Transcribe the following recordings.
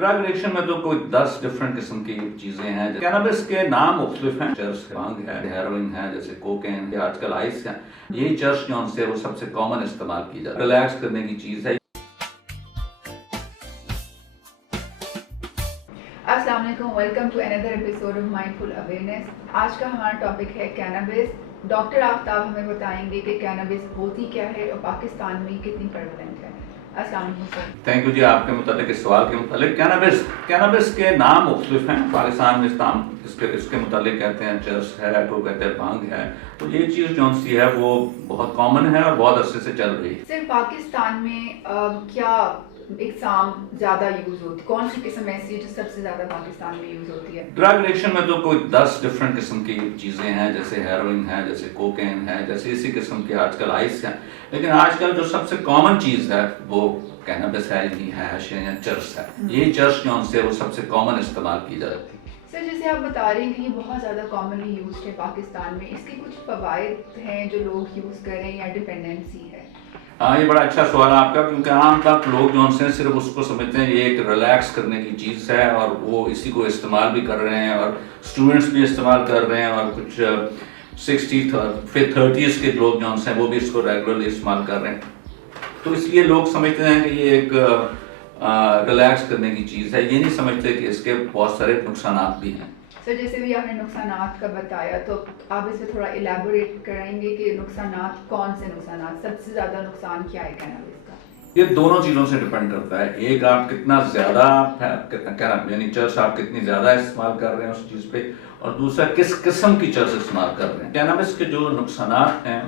Drug addiction में तो कोई 10 डिफरेंट किस्म की चीजें हैं। कैनबिस के नाम मुख्तलिफ हैं। चर्स है, भांग है, हेरोइन है, जैसे कोकेन, आजकल आइस है। यही चर्स जो से वो सबसे कॉमन इस्तेमाल की जाती है। रिलैक्स करने की चीज है। अस्सलाम वालेकुम, welcome to another episode of mindful awareness. आज का हमारा टॉपिक है कैनबिस। डॉक्टर आफ्ताब हमें बताएंगे कि कैनबिस होती क्या है और पाकिस्तान में कितनी प्रेवलेंट है। अस्सलाम वालेकुम सर। थैंक यू जी। आपके मुतालिक इस सवाल के मुतालिक कैनबिस के नाम मुख्तलिफ हैं। पाकिस्तान में इसके मुतालिक कहते हैं चर्स है, को कहते हैं भांग है। तो ये चीज़ जो सी है वो बहुत कॉमन है और बहुत अरसे से चल रही है। सर पाकिस्तान में क्या इकसाम ज़्यादा यूज़ होती, कौन सी किस्म ऐसी है जो सबसे ज़्यादा पाकिस्तान में यूज़ होती है? ड्रग एडिक्शन में तो कोई 10 डिफरेंट किस्म की चीज़ें हैं, जैसे हेरोइन है, जैसे कोकेन है, जैसे इसी किस्म की आजकल आइस है। लेकिन आजकल जो सबसे कॉमन चीज़ है वो कैनबिस है, यानी हैश है या चर्स है। यही चर्स जो से वो सबसे कॉमन इस्तेमाल की जाती है। सर जैसे आप बता रहे हैं कि ये बहुत ज़्यादा कॉमनली यूज्ड है पाकिस्तान में, इसके कुछ फ़वाइद हैं जो लोग यूज़ करें या डिपेंडेंसी है? हाँ, ये बड़ा अच्छा सवाल है आपका, क्योंकि आम तक लोग जो हैं सिर्फ उसको समझते हैं ये एक रिलैक्स करने की चीज़ है और वो इसी को इस्तेमाल भी कर रहे हैं और स्टूडेंट्स भी इस्तेमाल कर रहे हैं और कुछ 30s के लोग जो हैं वो भी इसको रेगुलरली इस्तेमाल कर रहे हैं। तो इसलिए लोग समझते हैं कि ये एक रिलैक्स करने की चीज़ है। ये नहीं समझते कि इसके बहुत सारे नुकसान भी हैं। सर जैसे भी आपने नुकसानात का बताया, तो आप इस पर थोड़ा इलेबोरेट कराएंगे कि नुकसानात, कौन से नुकसानात, सबसे ज़्यादा नुकसान क्या है कैनबिस का? ये दोनों चीज़ों से डिपेंड करता है। एक, आप कितना ज़्यादा यानी चर्स आप कितनी ज़्यादा इस्तेमाल कर रहे हैं उस चीज़ पे, और दूसरा किस किस्म की चर्स इस्तेमाल कर रहे हैं। कैनबिस के जो नुकसानात हैं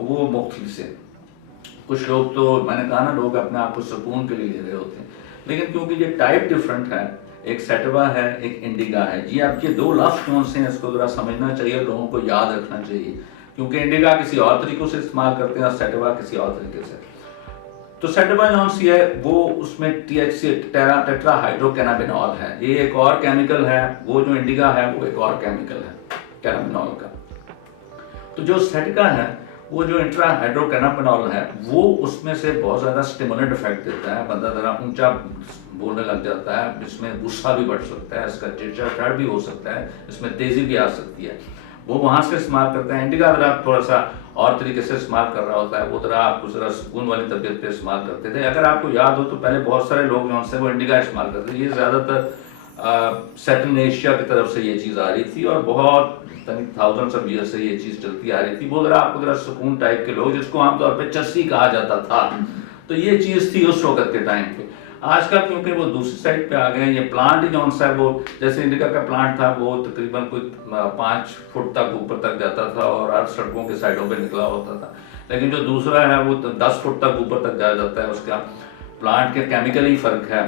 वो मुख्तलिफ से। कुछ लोग तो मैंने कहा ना, लोग अपने आप को सुकून के लिए ले रहे होते हैं, लेकिन क्योंकि ये टाइप डिफरेंट है, एक सेटिवा है, एक इंडिगा है। जी, आप ये दो लफ्ज़ कौन से हैं इसको ज़रा समझना चाहिए, लोगों को याद रखना चाहिए, क्योंकि इंडिगा किसी और तरीकों से इस्तेमाल करते हैं और सेटिवा किसी और तरीके से। तो सेटिवा जो सी है वो उसमें THC टेट्राहाइड्रोकैनाबिनॉल है, ये एक और केमिकल है। वो जो इंडिगा है वो एक और केमिकल है कैनाबिनॉल का। तो जो सेटिका है, वो जो इंट्राहाइड्रोकैनाबिनॉल है, वो उसमें से बहुत ज़्यादा स्टिमुलेंट इफेक्ट देता है। बंदा ज़रा ऊंचा बोलने लग जाता है, इसमें गुस्सा भी बढ़ सकता है, इसका चिड़चिड़ाहट भी हो सकता है, इसमें तेज़ी भी आ सकती है। वो वहाँ से इस्तेमाल करते हैं। इंडिका ज़रा थोड़ा सा और तरीके से इस्तेमाल कर रहा होता है, वो ज़रा आपको ज़रा सुकून वाली तबीयत पे इस्तेमाल करते थे। अगर आपको याद हो तो पहले बहुत सारे लोग जो से वो इंडिका इस्तेमाल करते थे। ये ज़्यादातर सेंट्रल एशिया की तरफ से ये चीज़ आ रही थी और बहुत थाउजेंड्स ऑफ ईयर से ये चीज़ चलती आ रही थी। वो ज़रा आपको ज़रा सुकून टाइप के लोग, जिसको आमतौर पे चस्सी कहा जाता था, तो ये चीज़ थी उस वक्त के टाइम पे। आजकल क्योंकि वो दूसरी साइड पे आ गए, ये प्लांट ही जो सा वो, जैसे इंडिका का प्लांट था, वो तकरीबन कोई 5 फुट तक ऊपर तक जाता था और हर सड़कों के साइडों पे निकला होता था। लेकिन जो दूसरा है वो 10 फुट तक ऊपर तक जा जाता है। उसका प्लांट के केमिकल ही फ़र्क है,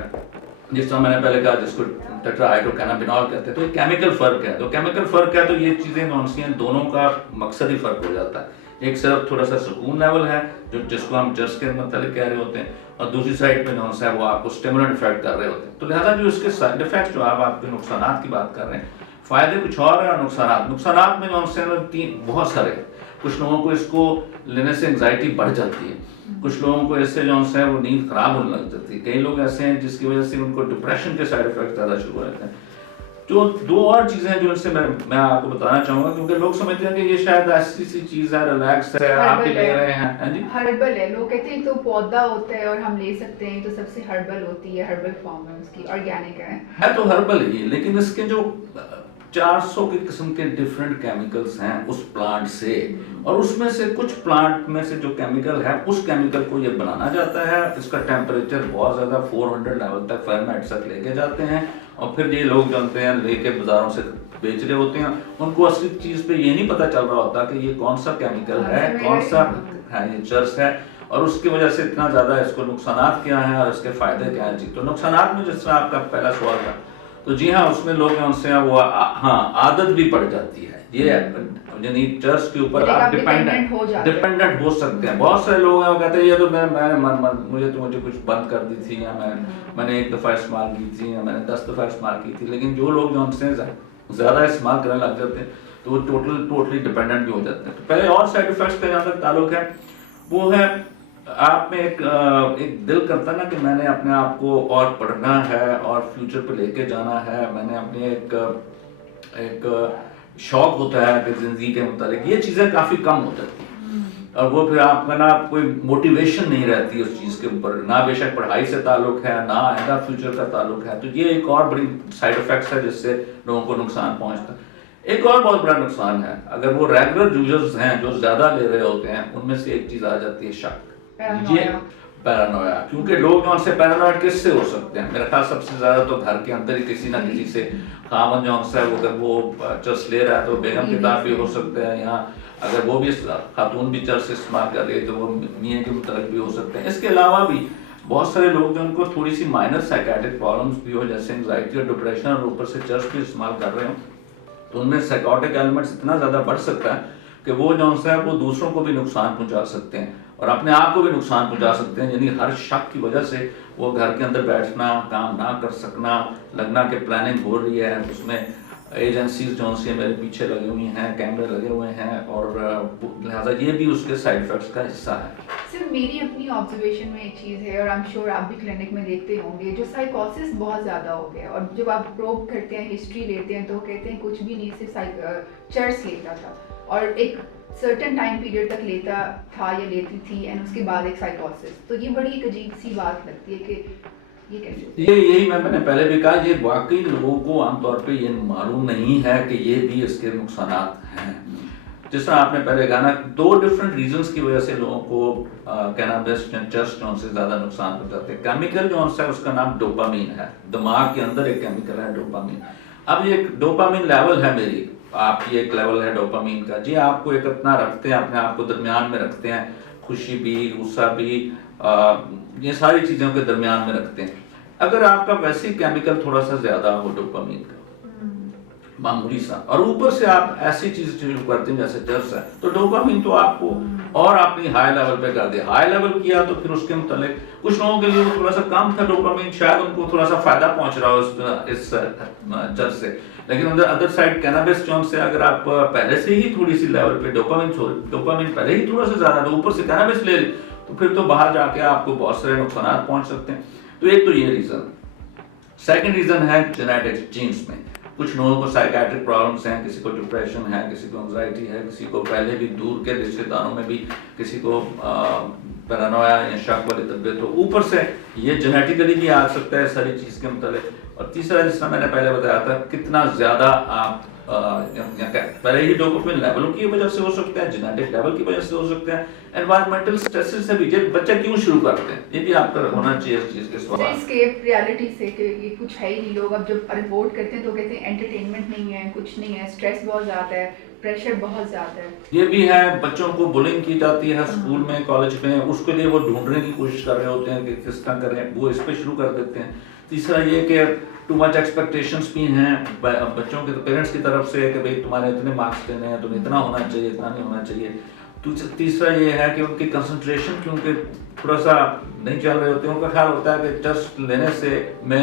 जिस तरह मैंने पहले कहा, जिसको टेट्राहाइड्रोकैनाबिनॉल कहते हैं। तो ये केमिकल फ़र्क है। तो केमिकल फ़र्क है तो ये चीज़ें कौन सी हैं, दोनों का मकसद ही फ़र्क हो जाता है। एक सिर्फ थोड़ा सा सुकून लेवल है जो जिसको हम चर्स के मतलब कह रहे होते हैं, और दूसरी साइड पे जो है वो आपको स्टिमुलेंट इफेक्ट कर रहे होते हैं। तो लिहाजा जो इसके साइड इफेक्ट्स, जो आप आपके नुकसानात की बात कर रहे हैं, फ़ायदे कुछ और है और नुकसानात में जो से बहुत सारे। कुछ लोगों को इसको लेने से एंग्जाइटी बढ़ जाती है, कुछ लोगों को इससे जो है वो नींद खराब होने लग जाती है। कई लोग ऐसे हैं जिसकी वजह से उनको डिप्रेशन के साइड इफेक्ट ज़्यादा शुरू हो जाते हैं। जो दो और चीज़ें जो इससे मैं आपको बताना चाहूँगा, क्योंकि लोग समझते हैं कि ये शायद ऐसी सी चीज़ है, रिलैक्स है, आप ही ले रहे हैं। हाँ जी, हर्बल है। लोग कहते हैं तो पौधा होता है और हम ले सकते हैं, तो सबसे हर्बल होती है, हर्बल फॉर्म है उसकी, ऑर्गेनिक है तो हर्बल ही, लेकिन इसके जो 400 के किस्म के डिफरेंट केमिकल्स हैं उस प्लांट से, और उसमें से कुछ प्लांट में से जो केमिकल है, उस केमिकल को ये बनाना जाता है। इसका टेम्परेचर बहुत ज़्यादा 400 लेवल तक फ़ारेनहाइट तक लेके जाते हैं, और फिर ये लोग जानते हैं लेके बाज़ारों से बेच रहे होते हैं। उनको असली चीज़ पे ये नहीं पता चल रहा होता कि ये कौन सा केमिकल है, कौन सा है ये चर्स है, और उसकी वजह से इतना ज़्यादा इसको नुकसानात क्या हैं और इसके फ़ायदे क्या हैं। जी, तो नुकसानात में जिस तरह आपका पहला सवाल था, तो जी हाँ, उसमें लोग उनसे वो हाँ आदत भी पड़ जाती है। ये यानी चर्च के ऊपर आप डिपेंडेंट हो सकते हैं। बहुत सारे लोग हैं वो कहते हैं ये तो मुझे कुछ बंद कर दी थी, या मैंने एक दफ़ा इस्तेमाल की थी, या मैंने 10 दफ़ा इस्तेमाल की थी। लेकिन जो लोग जो उनसे ज़्यादा इस्तेमाल करने लग जाते हैं तो वो टोटली डिपेंडेंट भी हो जाते हैं। तो पहले और साइड इफेक्ट्स का जहाँ तक ताल्लुक है, वो है आप में एक दिल करता ना कि मैंने अपने आप को और पढ़ना है और फ्यूचर पे लेके जाना है, मैंने अपने एक शौक होता है कि जिंदगी के मुतालिक, ये चीज़ें काफ़ी कम हो जाती हैं और वो फिर आपका ना कोई मोटिवेशन नहीं रहती उस चीज़ के ऊपर, ना बेशक पढ़ाई से ताल्लुक है ना आएगा फ्यूचर का ताल्लुक है। तो ये एक और बड़ी साइड इफेक्ट्स है जिससे लोगों को नुकसान पहुंचता है। एक और बहुत बड़ा नुकसान है, अगर वो रेगुलर यूजर्स हैं जो ज़्यादा ले रहे होते हैं, उनमें से एक चीज़ आ जाती है शक। ये पैरानोया, क्योंकि लोग जो से पैरानॉइड किससे हो सकते हैं? मेरा ख्याल सबसे ज्यादा तो घर के अंदर ही किसी ना किसी से, खामन जो है वो अगर वो चर्स ले रहा है तो बेगम के साथ भी हो सकता है, या अगर वो भी खातून भी चर्स इस्तेमाल कर रही है तो वो मियाँ के मुताबिक भी हो सकते हैं। इसके अलावा भी बहुत सारे लोग जो उनको थोड़ी सी माइनर साइकेट्रिक प्रॉब्लम्स भी हो, जैसे एंग्जाइटी और डिप्रेशन, और ऊपर से चर्स भी इस्तेमाल कर रहे हो, तो उनमें साइकोटिक एलिमेंट्स इतना ज़्यादा बढ़ सकता है कि वो जो है वो दूसरों को भी नुकसान पहुंचा सकते हैं और अपने आप को भी नुकसान पहुंचा सकते हैं। यानी हर शक की वजह से वो घर के अंदर बैठना, काम ना कर सकना, लगना कि प्लानिंग हो रही है, उसमें एजेंसीज जो से मेरे पीछे लगे हुई हैं, कैमरे लगे हुए हैं, और लिहाजा ये भी उसके साइड इफेक्ट्स का हिस्सा है। सिर्फ मेरी अपनी ऑब्जर्वेशन में एक चीज़ है, और आई एम श्योर आप भी क्लिनिक में देखते होंगे, जो साइकोसिस बहुत ज़्यादा हो गया, और जब आप प्रोब करते हैं, हिस्ट्री लेते हैं, तो कहते हैं कुछ भी नहीं, सिर्फ चर्स लेता था और एक सर्टेन टाइम पीरियड तक लेता था या लेती थी, एंड उसके बाद एक साइकोसिस। तो ये बड़ी एक अजीब सी बात लगती है कि ये कैसे? यही मैंने पहले भी कहा, ये वाकई लोगों को आमतौर पे ये मालूम नहीं है कि ये भी इसके नुकसान हैं। जिस तरह आपने पहले कहा ना, दो डिफरेंट रीजंस की वजह से लोगों को कैनाबिस चर्स जो से ज्यादा नुकसान पहुंचाते हैं। केमिकल जो है उसका नाम डोपामीन है, दिमाग के अंदर एक केमिकल है डोपामीन। अब ये डोपामीन लेवल है मेरी, आपकी एक लेवल है डोपामीन का जी, आपको एक अपना रखते हैं, अपने आप को दरमियान में रखते हैं, खुशी भी, गुस्सा भी, ये सारी चीजों के दरमियान में रखते हैं। अगर आपका वैसे ही केमिकल थोड़ा सा ज्यादा हो डोपामीन का, मामूली सा, और ऊपर से आप ऐसी चीज शुरू करते हैं जैसे चर्स है, तो डोपामीन तो आपको और अपनी हाई लेवल पे कर दे। हाई लेवल किया तो फिर उसके मुतालिक कुछ लोगों के लिए वो थोड़ा सा कम था डोपामीन, शायद उनको थोड़ा सा फायदा पहुंच रहा हो इस चर्स से, लेकिन अदर साइड कैनाबिस जो से अगर आप पहले से ही थोड़ी सी लेवल पे डोपामीन पहले ही थोड़ा सा ज्यादा, तो ऊपर से कैनाबिस ले तो फिर तो बाहर जाके आपको बहुत सारे नुकसान पहुंच सकते हैं। तो एक तो ये रीजन। सेकंड रीजन है जेनेटिक्स, जीन्स में। कुछ लोगों को साइकेट्रिक प्रॉब्लम्स हैं, किसी को डिप्रेशन है, किसी को एंजाइटी है, किसी को पहले भी दूर के रिश्तेदारों में भी किसी को पैरानोया या शक वाली तबीयत हो, ऊपर से ये जेनेटिकली भी आ सकता है सारी चीज़ के मुताबिक। और तीसरा, जिस तरह मैंने पहले बताया था, कितना ज़्यादा आप पहले ही डोपामिन लेवल की वजह से हो सकता है, जेनेटिक लेवल की वजह से हो सकता है, एनवायरमेंटल स्ट्रेसेस से भी। जब बच्चा क्यों शुरू करते हैं, ये भी आपका होना चाहिए इस चीज़ के सवाल। एस्केप रियलिटी से कि ये कुछ है ही नहीं। लोग अब जब रिपोर्ट करते हैं तो कहते हैं एंटरटेनमेंट नहीं है, कुछ नहीं है, स्ट्रेस बहुत ज़्यादा है, प्रेशर बहुत ज़्यादा है। ये भी है, बच्चों को बुलिंग की जाती है स्कूल में, कॉलेज में, उसके लिए वो ढूंढने की कोशिश कर रहे होते हैं कि किस तरह करें, वो इस पे शुरू कर देते हैं। तीसरा ये कि टू मच एक्सपेक्टेशंस भी हैं बच्चों के, पेरेंट्स की तरफ से कि भाई तुम्हारे इतने मार्क्स देने हैं, तुम्हें इतना होना चाहिए, इतना नहीं होना चाहिए। तीसरा ये है कि उनकी कंसंट्रेशन, क्योंकि थोड़ा सा नहीं चल रहे होते हैं, उनका ख्याल होता है कि टेस्ट लेने से मैं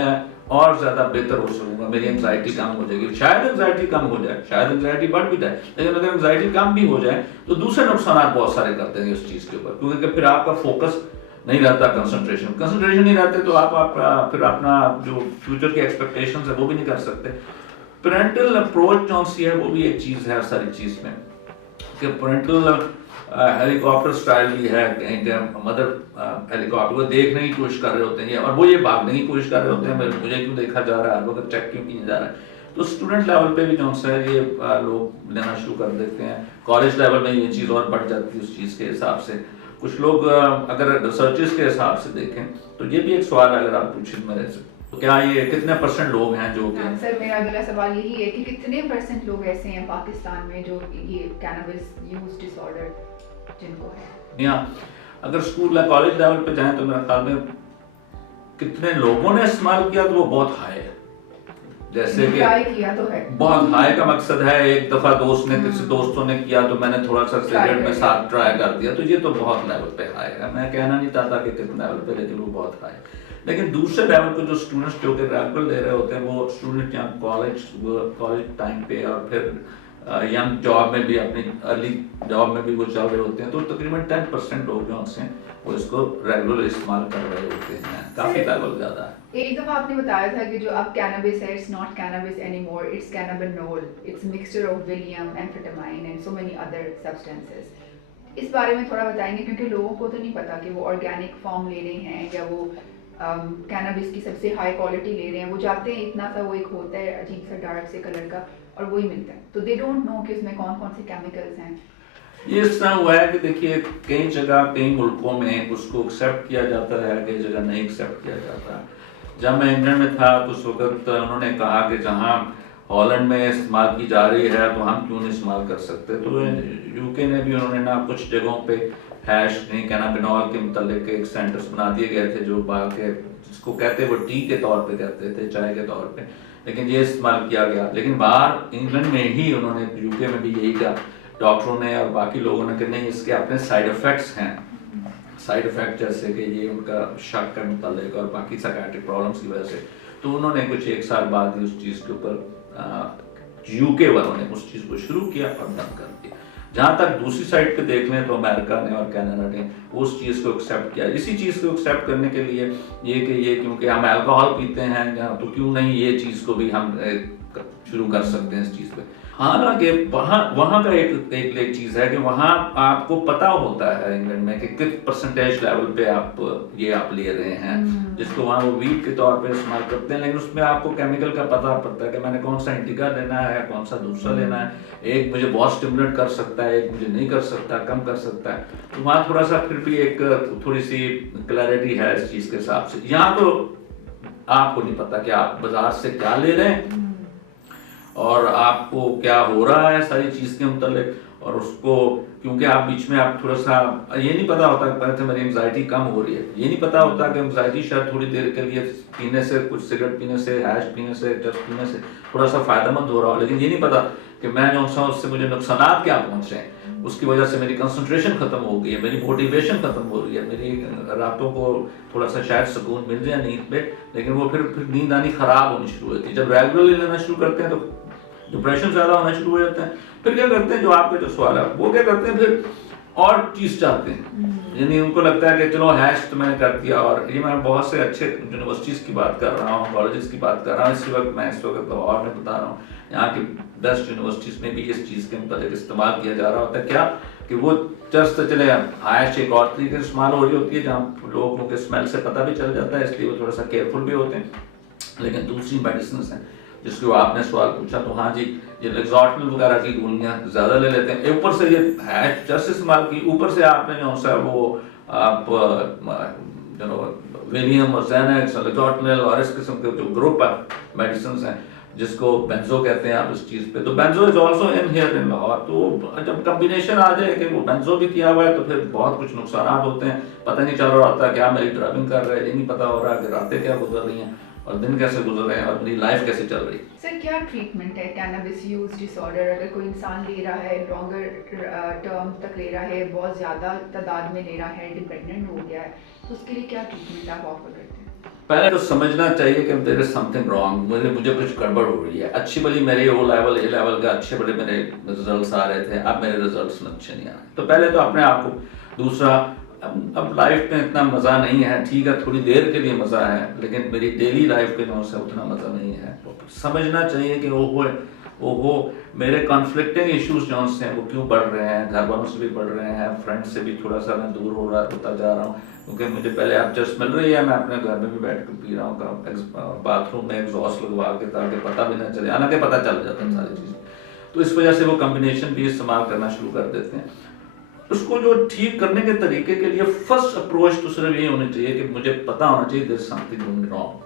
और ज्यादा बेहतर हो सकूंगा, मेरी एंजाइटी कम हो जाएगी। शायद एंजाइटी कम हो जाए, शायद एंजाइटी बढ़ भी जाए, लेकिन अगर एंजाइटी कम भी हो जाए तो दूसरे नुकसान बहुत सारे करते हैं उस चीज के ऊपर, क्योंकि फिर आपका फोकस नहीं रहता, कंसंट्रेशन नहीं रहते, तो आप फिर अपना जो फ्यूचर की एक्सपेक्टेशंस है वो भी नहीं कर सकते। पेरेंटल अप्रोच जो सी है वो भी एक चीज है सारी चीज में, कि पेरेंटल हेलीकॉप्टर स्टाइल भी है, मदर हेलीकॉप्टर को देखने की कोशिश कर रहे होते हैं और वो ये भागने की कोशिश कर रहे होते हैं, मुझे क्यों देखा जा रहा है, वो चेक क्यों किया जा रहा है। तो स्टूडेंट लेवल पे भी जो है ये लोग लेना शुरू कर देते हैं। कॉलेज लेवल में ये चीज़ और बढ़ जाती है उस चीज़ के हिसाब से। कुछ लोग अगर रिसर्चेस के हिसाब से देखें तो ये भी एक सवाल है, अगर आप पूछें मेरे से, तो क्या ये कितने % लोग हैं जो कि सर, मेरा अगला सवाल यही है कि कितने % लोग ऐसे हैं पाकिस्तान में जो ये कैनबिस यूज डिसऑर्डर जिनको है? या अगर स्कूल या कॉलेज लेवल पे जाएं तो मेरे ख्याल में कितने लोगों ने इस्तेमाल किया तो वो बहुत हाई है। जैसे कि किया तो है, बहुत हाई का मकसद है, एक दफा किसी दोस्तों ने किया तो मैंने थोड़ा सा सिगरेट में साथ ट्राई कर दिया, तो ये तो बहुत लेवल पे हाई है। मैं कहना नहीं चाहता कि कितने लेवल पे, लेकिन वो बहुत हाई है। लेकिन दूसरे लेवल पे जो स्टूडेंट्स जो कि रेगुलर ले रहे होते हैं, वो स्टूडेंट या कॉलेज टाइम पे और फिर यंग जॉब में भी, अपनी अर्ली जॉब में भी वो चल रहे होते हैं, तो तकरीबन 10% लोग जो हैं वो इसको रेगुलर इस्तेमाल कर रहे होते हैं, काफ़ी लेवल ज़्यादा है। एक दफ़ा आपने बताया था कि जो अब कैनबिस है, it's not cannabis anymore, it's cannabinol, it's mixture of William, amphetamine and so many other substances. इस बारे में थोड़ा बताएंगे, क्योंकि लोगों को तो नहीं पता कि वो ऑर्गेनिक फॉर्म ले रहे हैं या वो कैनबिस की सबसे हाई क्वालिटी ले रहे हैं। वो जाते हैं, इतना सा वो एक होता है अजीब सा डार्क से कलर का, और वही मिलता है, तो दे डोंट नो कि उसमें कौन कौन से केमिकल्स हैं। ये इस तरह हुआ है कि देखिए, कई जगह कई मुल्कों में उसको एक्सेप्ट किया जाता है, कई जगह नहीं एक्सेप्ट किया जाता। जब मैं इंग्लैंड में था तो उस वक्त उन्होंने कहा कि जहाँ हॉलैंड में इस्तेमाल की जा रही है तो हम क्यों नहीं इस्तेमाल कर सकते। तो यूके ने भी उन्होंने ना कुछ जगहों पे हैश नहीं कैनाबिनॉल के मुतालिक एक सेंटर्स बना दिए गए थे, जो बाकी जिसको कहते वो टी के तौर पे कहते थे, चाय के तौर पे, लेकिन ये इस्तेमाल किया गया। लेकिन बाहर इंग्लैंड में ही उन्होंने, यूके में भी यही कहा डॉक्टरों ने और बाकी लोगों ने, कि नहीं इसके अपने साइड इफ़ेक्ट्स हैं। साइड इफ़ेक्ट जैसे कि ये उनका शक का मुतालिक और बाकी साइकेट्रिक प्रॉब्लम्स की वजह से, तो उन्होंने कुछ 1 साल बाद ही उस चीज़ के ऊपर यूके वालों ने उस चीज़ को शुरू किया और बंद कर दिया। जहाँ तक दूसरी साइड पे देख लें तो अमेरिका ने और कनाडा ने उस चीज़ को एक्सेप्ट किया। इसी चीज़ को एक्सेप्ट करने के लिए ये क्योंकि हम अल्कोहल पीते हैं तो क्यों नहीं ये चीज़ को भी हम शुरू कर सकते हैं इस चीज़ पे। हालांकि वहाँ का एक चीज़ है कि वहाँ आपको पता होता है इंग्लैंड में कि किस परसेंटेज लेवल पे आप ले रहे हैं, जिसको वहाँ वो वीट के तौर पे इस्तेमाल करते हैं, लेकिन उसमें आपको केमिकल का पता पड़ता है कि मैंने कौन सा इंडिका लेना है, कौन सा दूसरा लेना है। एक मुझे बहुत स्टिमुलेट कर सकता है, एक मुझे नहीं कर सकता, कम कर सकता है। तो वहाँ थोड़ा सा फिर भी एक थोड़ी सी क्लैरिटी है इस चीज़ के हिसाब से। यहाँ तो आपको नहीं पता कि आप बाजार से क्या ले रहे हैं और आपको क्या हो रहा है सारी चीज़ के मुतालिक, और उसको क्योंकि आप बीच में आप थोड़ा सा ये नहीं पता होता कि मेरी एंग्जाइटी कम हो रही है, ये नहीं पता होता कि एंग्जाइटी शायद थोड़ी देर के लिए पीने से, कुछ सिगरेट पीने से, हैश पीने से, चरस पीने से थोड़ा सा फायदेमंद हो रहा हो, लेकिन ये नहीं पता कि मैं जो सा उससे मुझे नुकसान क्या पहुंच रहे हैं। उसकी वजह से मेरी कंसंट्रेशन खत्म हो गई है, मेरी मोटिवेशन खत्म हो रही है, मेरी रातों को थोड़ा सा शायद सुकून मिल जाए नींद पे, लेकिन वो फिर नींद आनी खराब होनी शुरू होती है। जब रेगुलरली लेना शुरू करते हैं तो डिप्रेशन ज़्यादा होना शुरू हो जाता है। फिर क्या करते हैं, जो आपका जो सवाल है वो क्या करते हैं, फिर और चीज़ चाहते हैं। यानी उनको लगता है कि चलो हैश तो मैंने कर दिया। और ये मैं बहुत से अच्छे यूनिवर्सिटीज़ की बात कर रहा हूँ, कॉलेजेस की बात कर रहा हूँ। इस वक्त लाहौर में बता रहा हूँ, यहाँ की बेस्ट यूनिवर्सिटीज़ में भी इस चीज़ के मतलब इस्तेमाल किया जा रहा होता है। क्या कि वो चर्च चले हैश एक और तरीके से इस्तेमाल हो रही होती है, जहाँ लोगों के स्मेल से पता भी चल जाता है, इसलिए वो थोड़ा सा केयरफुल भी होते हैं। लेकिन दूसरी मेडिसिन हैं जिसको आपने सवाल पूछा, तो हाँ जी, ये लेक्सोटनिल वगैरह की गोलियाँ ज़्यादा ले लेते हैं। ऊपर से ये हैश जस्ट इस्तेमाल की, ऊपर से आपने जो सा वो आप विलियम और ज़ैनेक्स और लेक्सोटनिल और इस किस्म के जो ग्रुप ऑफ मेडिसिन हैं जिसको बेंजो कहते हैं आप इस चीज़ पे, तो banjo is also in here in Lahore. तो जब कम्बिनेशन आ जाए कि वो बेंजो भी किया हुआ है तो फिर बहुत कुछ नुकसान होते हैं। पता नहीं चल रहा होता क्या मेरी ड्राइविंग कर रहे हैं, ये नहीं पता हो रहा कि रातें क्या गुजर रही हैं और दिन कैसे गुजर रहे हैं और मेरी लाइफ कैसे चल रही है। सर, क्या ट्रीटमेंट है कैनबिस यूज डिसऑर्डर? अगर कोई इंसान ले रहा है, लॉन्गर टर्म तक ले रहा है, बहुत ज़्यादा तादाद में ले रहा है, डिपेंडेंट हो गया है, तो उसके लिए क्या ट्रीटमेंट आप ऑफर करते हैं? पहले तो समझना चाहिए कि देयर इज समथिंग रॉन्ग, मुझे कुछ गड़बड़ हो रही है। अच्छी भली मेरे ओ लेवल ए लेवल का अच्छे बड़े मेरे रिजल्ट्स आ रहे थे, अब मेरे रिजल्ट्स में अच्छे नहीं आ रहे। तो पहले तो अपने आप को, दूसरा अब लाइफ में इतना मज़ा नहीं है, ठीक है थोड़ी देर के लिए मज़ा है, लेकिन मेरी डेली लाइफ के जो से उतना मज़ा नहीं है। तो समझना चाहिए कि ओहो मेरे कॉन्फ्लिक्टिंग इश्यूज जो हैं वो क्यों बढ़ रहे हैं, घर वालों से भी बढ़ रहे हैं, फ्रेंड्स से भी थोड़ा सा मैं दूर होता जा रहा हूँ, क्योंकि मुझे पहले आप जस्ट मिल रही है, मैं अपने घर में भी बैठ कर पी रहा हूँ, बाथरूम में एग्जॉस्ट लगवा के, ताकि पता भी ना चले, हालांकि पता चल जाता है सारी चीज़ें। तो इस वजह से वो कम्बिनेशन भी इस्तेमाल करना शुरू कर देते हैं। उसको जो ठीक करने के तरीके के लिए फर्स्ट अप्रोच तो सिर्फ ये होनी चाहिए कि मुझे पता होना चाहिए there is something going wrong.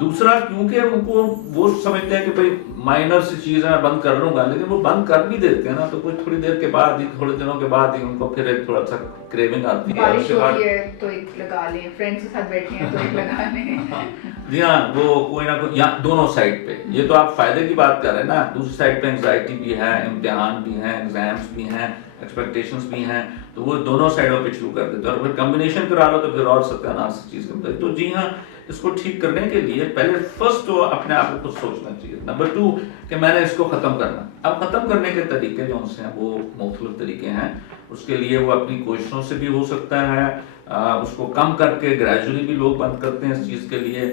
दूसरा, क्योंकि उनको वो समझते हैं कि भाई माइनर सी चीज़ है, मैं बंद कर लूंगा, लेकिन वो बंद कर भी देते हैं ना, तो कुछ थोड़ी देर के बाद ही, थोड़े दिनों के बाद ही उनको फिर एक थोड़ा सा क्रेविंग आती है। बारिश होती है तो एक लगा लें, फ्रेंड्स के साथ बैठे हैं तो एक लगा लें। जी हाँ, वो कोई ना कोई, यहाँ दोनों साइड पे, ये तो आप फायदे की बात कर रहे हैं ना, दूसरी साइड पे एंग्जाइटी भी है, इम्तिहान भी हैं, एग्जाम्स भी हैं, एक्सपेक्टेशंस भी हैं, तो वो दोनों साइडों पे छू कर देते हैं, और फिर कम्बिनेशन करा लो तो फिर और सत्यानाश चीज़ करते हैं। तो जी हाँ, इसको ठीक करने के लिए पहले फर्स्ट तो अपने आप को खुद सोचना चाहिए। नंबर 2 कि मैंने इसको ख़त्म करना। अब ख़त्म करने के तरीके जो उनसे हैं वो मुख्तलिफ तरीके हैं। उसके लिए वो अपनी कोशिशों से भी हो सकता है, उसको कम करके ग्रेजुअली भी लोग बंद करते हैं इस चीज़ के लिए।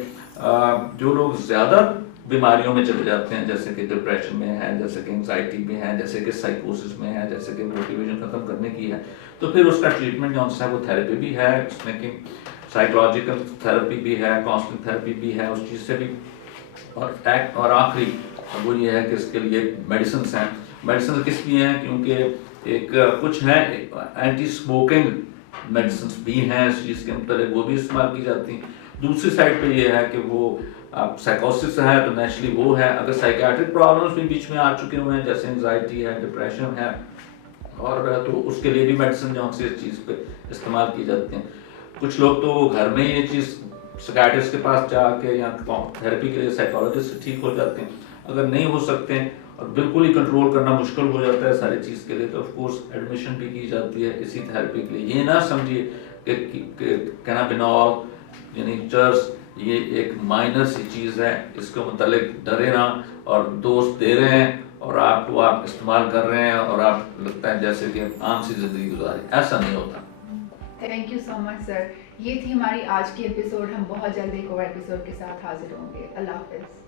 जो लोग ज़्यादा बीमारियों में चले जाते हैं, जैसे कि डिप्रेशन में है, जैसे कि एंग्जाइटी में है, जैसे कि साइकोसिस में है, जैसे कि मोटिवेशन ख़त्म करने की है, तो फिर उसका ट्रीटमेंट जो है वो थेरेपी भी है, उसमें कि साइकोलॉजिकल थेरेपी भी है, काउंसलिंग थेरेपी भी है, उस चीज़ से भी। और आखिरी वो ये है कि इसके लिए मेडिसिन हैं। मेडिसिन किस लिए हैं? क्योंकि एक कुछ है एंटी स्मोकिंग मेडिसिन भी हैं इस चीज़ के मतलब, वो भी इस्तेमाल की जाती हैं। दूसरी साइड पे ये है कि वो आप साइकोसिस है तो नेचुरली वो है। अगर साइकेट्रिक प्रॉब्लम्स भी बीच में आ चुके हुए हैं, जैसे एंग्जाइटी है, डिप्रेशन है, और तो उसके लिए भी मेडिसिन जो हमसे इस चीज़ पे इस्तेमाल की जाती हैं। कुछ लोग तो घर में ये चीज़ साइकियाट्रिस्ट के पास जाके या थेरेपी के लिए साइकोलॉजिस्ट से ठीक हो जाते हैं। अगर नहीं हो सकते हैं और बिल्कुल ही कंट्रोल करना मुश्किल हो जाता है सारी चीज़ के लिए, तो ऑफ कोर्स एडमिशन भी की जाती है इसी थेरेपी के लिए। ये ना समझिए कि कैनाबिनॉल यानी चर्स ये एक माइनर सी चीज़ है, इसके मुतालिक डरे ना, और दोस्त दे रहे हैं और आपको आप इस्तेमाल कर रहे हैं और आप लगता है जैसे कि आम सी ज़िंदगी गुजारें, ऐसा नहीं होता। Thank you so much sir. ये थी हमारी आज की एपिसोड। हम बहुत जल्दी एक और एपिसोड के साथ हाजिर होंगे। अल्लाह हाफिज़।